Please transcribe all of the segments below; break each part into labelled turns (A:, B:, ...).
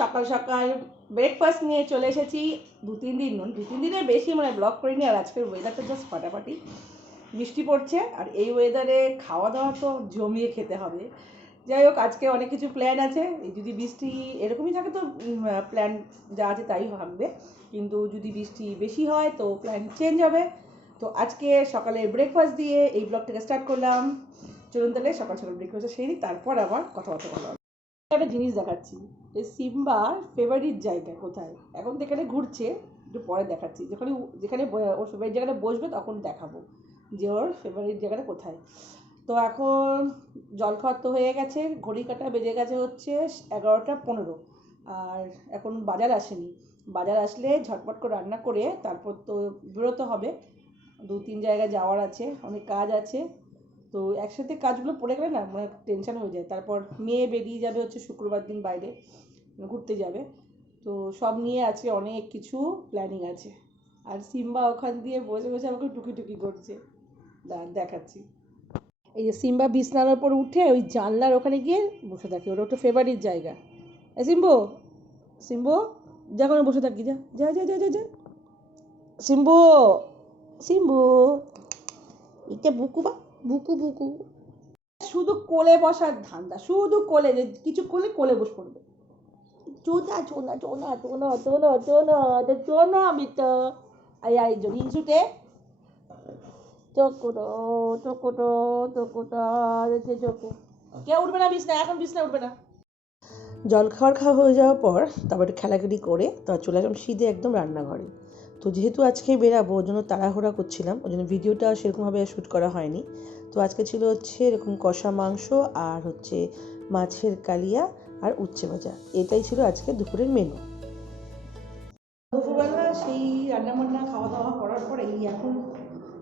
A: সকাল সকাল ব্রেকফাস্ট নিয়ে চলে এসেছি। দু, তিন দিন দু, তিন দিনের বেশি মানে ব্লগ করিনি আর আজকের ওয়েদারটা জাস্ট ফাটাফাটি। বৃষ্টি পড়ছে আর এই ওয়েদারে খাওয়া দাওয়া তো জমিয়ে খেতে হবে। যাই হোক, আজকে অনেক কিছু প্ল্যান আছে। যদি বৃষ্টি এরকমই থাকে তো প্ল্যান যা আছে তাই ভাববে কিন্তু যদি বৃষ্টি বেশি হয় তো প্ল্যান চেঞ্জ হবে। তো আজকে সকালে ব্রেকফাস্ট দিয়ে এই ব্লগটাকে স্টার্ট করলাম। চলুন তাহলে সকাল সকাল ব্রেকফাস্ট সেরে তারপর আবার কথাবার্তা বলা। একটা জিনিস দেখাচ্ছি। এই সিম্বার ফেভারিট জায়গা কোথায়? এখন তো এখানে ঘুরছে, একটু পরে দেখাচ্ছি। যেখানে যেখানে ওর ফেভারিট জায়গাটা বসবে তখন দেখাবো যে ওর ফেভারিট জায়গাটা কোথায়। তো এখন জল খাওয়ার তো হয়ে গেছে, ঘড়ি কাটা বেজে গেছে হচ্ছে এগারোটা পনেরো। আর এখন বাজার আসেনি। বাজার আসলে ঝটপট করে রান্না করে তারপর তো বেরোতে হবে। দু তিন জায়গায় যাওয়ার আছে, অনেক কাজ আছে। তো একসাথে কাজগুলো পড়ে গেলে না মানে টেনশন হয়ে যায়। তারপর মেয়ে বেরিয়ে যাবে হচ্ছে শুক্রবার দিন বাইরে ঘুরতে যাবে। তো সব নিয়ে আজকে অনেক কিছু প্ল্যানিং আছে। আর সিম্বা ওখান দিয়ে বসে বসে আমাকে টুকি টুকি করছে। দেখাচ্ছি। এই যে সিম্বা বিছনার ওপর উঠে ওই জানলার ওখানে গিয়ে বসে থাকে। ওটা একটা ফেভারিট জায়গা। এ সিম্বু সিম্বু, যা করে বসে থাকি, যা যা যা যা যা যা। সিম্বু সিম্বু এটা বুকু বা। বুকু বুকু। শুধু কোলে বসার ধান্দা শুধু কোলে যে কিছু কোলে কোলে বসে পড়বে। চোনা চোনা চোনা চোনা চোনা চোনা চোনা আমি তো আই আই যদি ছুটে চকুটো চকুটো চকুটা চকু। কেউ উঠবে না বিছনা? এখন বিছনা উঠবে না। জল খাওয়ার খাওয়া হয়ে যাওয়ার পর তারপর একটু খেলাখেলি করে তারপর চলে গেলাম সিধে একদম রান্নাঘরে। তো যেহেতু আজকে বেরাবো ওই জন্য তাড়াহুড়া করছিলাম ওই জন্য ভিডিওটা সেরকমভাবে শ্যুট করা হয়নি। তো আজকে ছিল হচ্ছে এরকম কষা মাংস আর হচ্ছে মাছের কালিয়া আর উচ্ছে ভাজা। এটাই ছিল আজকে দুপুরের মেনু দুপুরবেলা সেই রান্না বান্না খাওয়া দাওয়া করার পরে এই এখন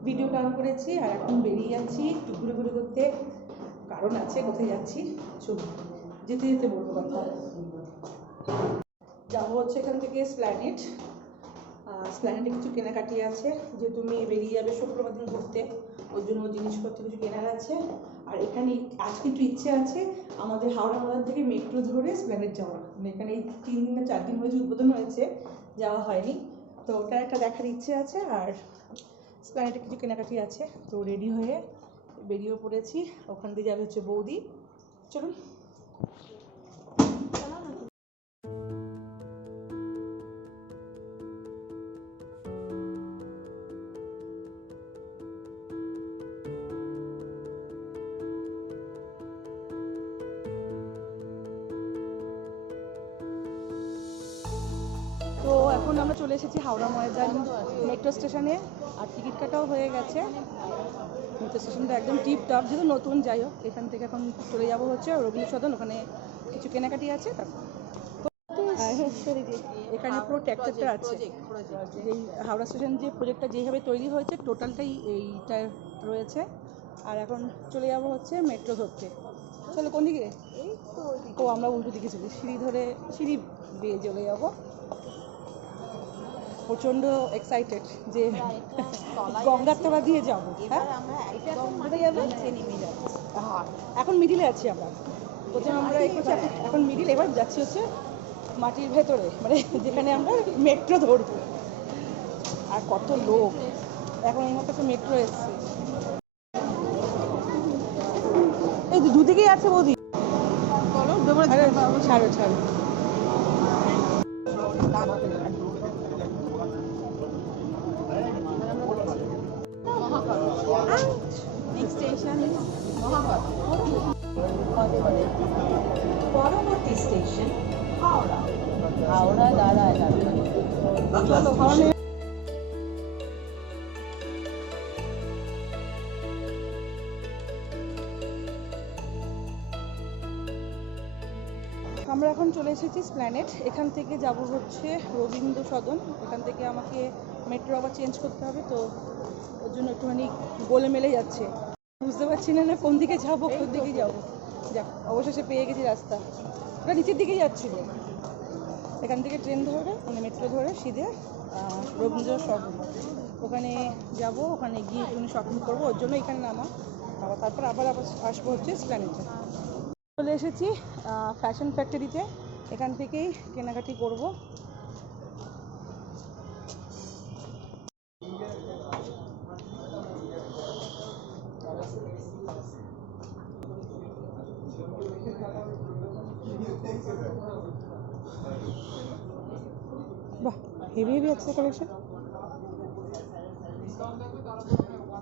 A: ভিডিও অন করেছি আর এখন বেরিয়ে যাচ্ছি একটু ঘুরে ঘুরে করতে। কারণ আছে, কোথায় যাচ্ছি? চলুন, যেতে যেতে বলব কথা। যাব হচ্ছে এখান থেকে স্প্ল্যানেট স্প্ল্যানেটে কিছু কেনাকাটি আছে যেহেতু মেয়ে বেরিয়ে যাবে শুক্রবার দিন ঘুরতে ওই জন্য জিনিসপত্র কিছু কেনার আছে। আর এখানে আজকে একটু ইচ্ছে আছে আমাদের হাওড়া বাজার থেকে মেট্রো ধরে স্প্ল্যানেট যাওয়ার। মানে এখানে এই তিন দিন না চার দিন হয়েছে উদ্বোধন হয়েছে, যাওয়া হয়নি। তো ওটা একটা দেখার ইচ্ছে আছে, আর স্প্ল্যানেটে কিছু কেনাকাটি আছে। তো রেডি হয়ে বেরিয়েও পড়েছি। ওখান দিয়ে যাবে হচ্ছে বৌদি। চলুন। চলে এসেছি হাওড়া ময়দান মেট্রো স্টেশনে, আর টিকিট কাটাও হয়ে গেছে। মেট্রো স্টেশনটা একদম টিপ টপ, যেহেতু নতুন, যাই হোক, এখান থেকে এখন চলে যাব হচ্ছে রবীন্দ্র সদন, ওখানে কিছু কেনাকাটি আছে এখানে পুরো ট্র্যাক্টরটা আছে। এই হাওড়া স্টেশন যে প্রজেক্টটা যেভাবে তৈরি হয়েছে, টোটালটাই এইটা রয়েছে। আর এখন চলে যাব হচ্ছে মেট্রো ধরতে। চলো কোন দিকে? ও, আমরা উল্টো দিকে চলি, সিঁড়ি ধরে, সিঁড়ি বেয়ে চলে যাব। প্রচণ্ড এক্সাইটেড যে গঙ্গার তলা দিয়ে যাব হ্যাঁ? হ্যাঁ, এখন মিডিলে আছি আমরা। প্রথমে আমরা এখন- মিডিল এবার যাচ্ছি হচ্ছে মাটির ভেতরে মানে যেখানে আমরা মেট্রো ধরবো। আর কত লোক এখন এই মতো একটা মেট্রো এসছে। এই তো দুদিকেই আছে বৌদি। ছাড়ো ছাড়ো। আমরা এখন চলে এসেছি স্প্ল্যানেট এখান থেকে যাব হচ্ছে রবীন্দ্র সদন এখান থেকে আমাকে মেট্রো আবার চেঞ্জ করতে হবে, তো ওর জন্য একটুখানি গোলে মেলে যাচ্ছে। বুঝতে পারছি না না কোন দিকে যাব কোন দিকে যাব। যাক অবশেষে পেয়ে গেছি রাস্তা। ওটা নিচের দিকেই যাচ্ছিল। এখান থেকে ট্রেন ধরে মানে মেট্রো ধরে সিধে রবীন্দ্র সদন ওখানে যাব ওখানে গিয়ে একটুখানি শপিং করব ওর জন্য এখানে নামা। আবার তারপর আবার আবার আসব হচ্ছে স্প্ল্যানেটে। চলে এসেছি ফ্যাশন ফ্যাক্টরিতে এখান থেকেই কেনাকাটি করব। বাহ হেভি হেভি আছে কালেকশন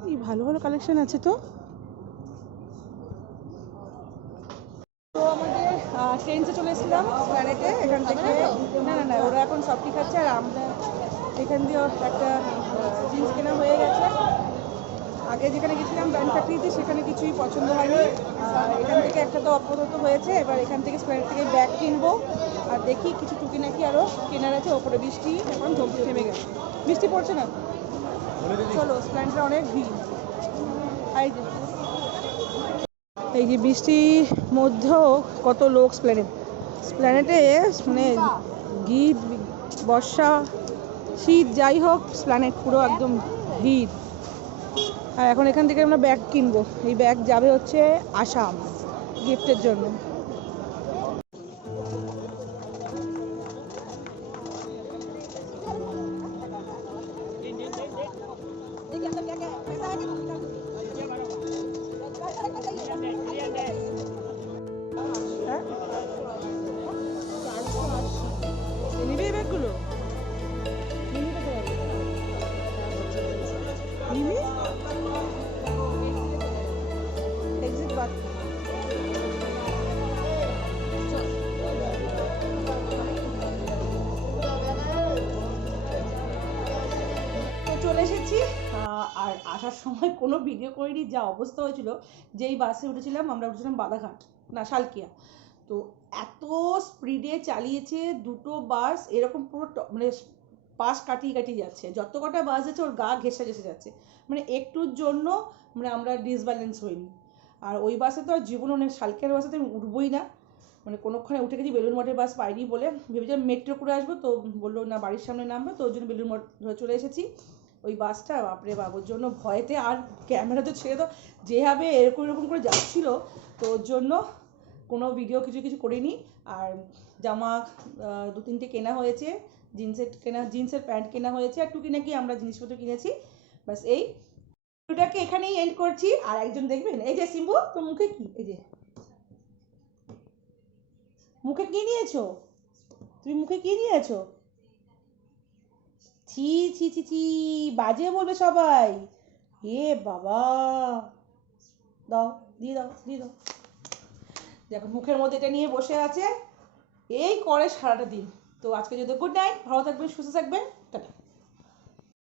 A: এই ভালো ভালো কালেকশন আছে তো? আমাদের চলে এসেছিলাম প্ল্যানেটে এখান থেকে। না না না, ওরা এখন সব ঠিক আছে, আর আমরা এখান দিয়ে একটা জিন্স কেনা হয়ে গেছে। আগে যেখানে গেছিলাম ব্র্যান্ড ফ্যাক্টরিতে সেখানে কিছুই পছন্দ হয়নি। এখান থেকে একটা তো অপরত হয়েছে এবার এখান থেকে স্প্ল্যানেট থেকে ব্যাগ কিনবো। আর দেখি কিছু টুকি নাকি আরও কেনার আছে ওপরে বৃষ্টি এখন জমতে থেমে গেছে। বৃষ্টি পড়ছে না? চলো স্প্ল্যানেটে অনেক ভিড়। এই যে এই যে বৃষ্টির মধ্যেও কত লোক স্প্ল্যানেট স্প্ল্যানেটে মানে গীত বর্ষা শীত যাই হোক স্প্ল্যানেট পুরো একদম ভিড়। আর এখন এখান থেকে আমরা ব্যাগ কিনবো। এই ব্যাগ যাবে হচ্ছে আসাম, গিফটের জন্য। হ্যাঁ? নিবি ব্যাগগুলো? এসেছি। আর আসার সময় কোনো ভিডিও করিনি, যা অবস্থা হয়েছিল, যেই বাসে উঠেছিলাম, আমরা উঠেছিলাম বাদাঘাট না, শালকিয়া। তো এত স্পিডে চালিয়েছে দুটো বাস এরকম পুরো মানে পাশ কাটিয়ে কাটিয়ে যাচ্ছে। যত কটা বাস যাচ্ছে ওর গা ঘেসে ঘেসে যাচ্ছে। মানে একটুর জন্য মানে আমরা ডিসব্যালেন্স হইনি। আর ওই বাসে তো আর জীবনে অনেক শালকিয়ার বাসে তো আমি উঠবোই না। মানে কোনোক্ষণে উঠে গেছি বেলুন মঠের বাস পাইনি বলে। ভেবেছিলাম মেট্রো করে আসব, তো বলল, না, বাড়ির সামনে নামবে। তো ওই জন্য বেলুন মঠ চলে এসেছি। ওই বাসটা, বাপরে বাপ, ওর জন্য ভয়েতে আর ক্যামেরা তো ছেড়ে দাও। যেভাবে এরকম এরকম করে যাচ্ছিল, তো ওর জন্য কোনো ভিডিও কিছু কিছু করিনি। আর জামা দু তিনটে কেনা হয়েছে, জিন্সের কেনা, জিন্সের প্যান্ট কেনা হয়েছে, আর টুকি নাকি আমরা জিনিসপত্র কিনেছি। ব্যাস, এই ভিডিওটাকে এখানেই এন্ড করছি। আর একজন দেখবেন, এই যে সিম্বু, তোর মুখে কি? এই যে। মুখে কি নিয়েছো? তুমি মুখে কি নিয়েছো? ছি ছি ছি ছি বাজে বলবে সবাই। এ বাবা। দাও, দিয়ে দাও দিয়ে দাও। দেখো, মুখের মধ্যে এটা নিয়ে বসে আছে। এই করে সারাটা দিন। তো আজকে যদি গুড নাইট ভালো থাকবেন, সুস্থ থাকবেন। টাটা।